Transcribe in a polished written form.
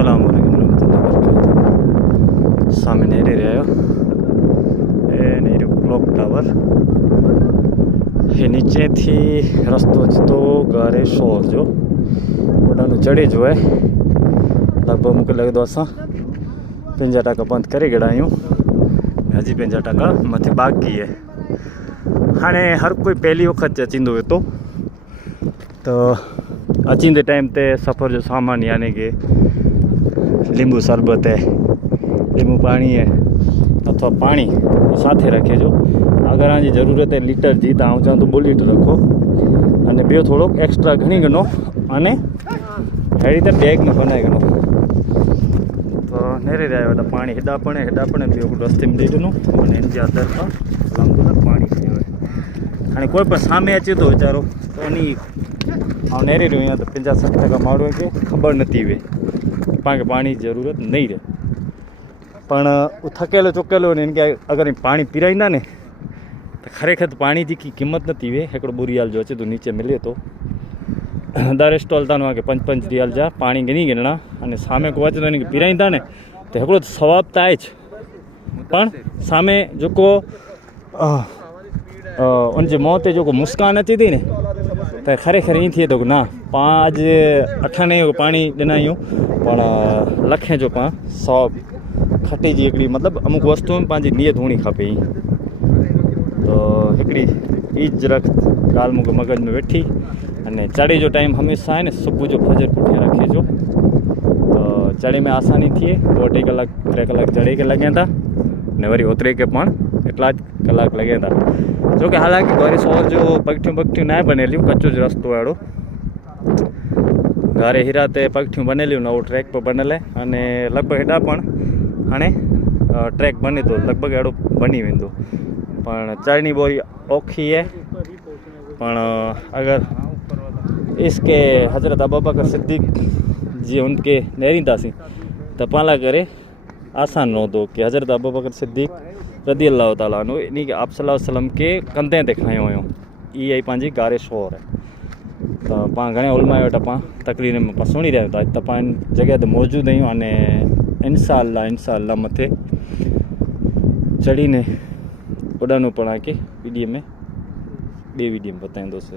अस्सलाम वालेकुम रहमतुल्लाहि वबरकातुहू। सामे नेरी रह्यो ए नेरी क्लॉक टावर એ નીચેથી રસ્તો જ તો ગારે શોર જો ઓડાનું ચડી જો હે લગભગ મૂકે લગે તો અસાं 50% બંધ કરી ગया आहियूं हजी 50% मथे बाक़ी है। हाणे हर कोई पहली वक्त अचींदो हुयो तो अचींदे टाइम ते सफ़र जो सामान यानी कि लींबू शरबत है, लींबू पानी है अथवा पानी साथे रखे जो। अगर आजी जरूरत है लीटर जी तो आऊँ चाहूँ तो 2 लीटर रखो अने बे थोड़ोक एक्स्ट्रा घणी गणो अने अड़ी रीते बेग में बनाई गणो तो नेरी रहा पानी हेडापणे बे रस्ते में दई गणो अने एनी आदर का लांबू पानी पीयो हाँ कोई पण सामे अचे तो विचारो तो नहीं हाँ नेरी रह्यो अँ तो 50-60% माण्हू के खबर नहीं वे पाण पानी जरूरत नहीं रहे पण थकेलो चुकेलो ने इनके अगर पानी पीराईंदा ने तो खरेखर तो पानी जी की कीमत नहीं वे। हिकिड़ो बुरियाल जो अचे तो नीचे मिले तो दर स्टॉल तानो के 5-5 रियाल जा पानी गिनी गिनना अने सामे को अचे तो इनके पीराईंदा ने तो हिकिड़ो तो सवाब तो आहे ज पण सामे जेको उनजे मुंह ते जेको मुस्कान अचे थी ने तो खरेखर ईअं थिए थो कि ना पाण अॼु 8 जो पानी ॾिना आहियूं पण लखें जो पाण 100 खटी जी हिकिड़ी मतिलबु अमुक वस्तु में पंहिंजी नियत हुअणी खपे। तो हिकिड़ी ईज रख ॻाल्हि मूंखे मगज में वेठी अने चढ़े जो टाइम हमेशा है न सुबुह जो फजर पुठियां रखिजो तो चढ़े में आसानी थिए। 2-2 कलाक 3 कलाक चढ़े के लॻे था ने वरी उतरे के पण एटला ज कलाक लॻे था। जो कि हालांकि गारे शहर जो पगठियूं ना बनेलियूं कच्चो ज रस्तो अहिड़ो गारे हीरा ते पगठियूं बनेलियूं नवो ट्रैक पर बनल है अने लगभग हेॾा पण हाणे ट्रैक बने तो लगभग अहिड़ो बनी वेंदो पण चढ़नी बोरी औखी है। पण अगर इसके हज़रत अबू बकर सिद्दीक जी उनके नेरींदासीं तो पाला करे आसान रहंदो कि हज़रत अबू बकर सिद्दीक रदी अल्लाह ताला अन्हु इन के आप सल्लल्लाहु अलैहि वसल्लम के कंधे ते खयो हुयो। इहा पंहिंजी गारे शोर है तो पाण घणे उलमा वटि पाण तकरीर में पाण सुणी रहिया आहियूं त पाण जगह ते मौजूद आहियूं अने इंशाअल्लाह मथे चढ़ीने उड़ानो पण के वीडियो में ॿिए वीडियो में बताईंदुसि।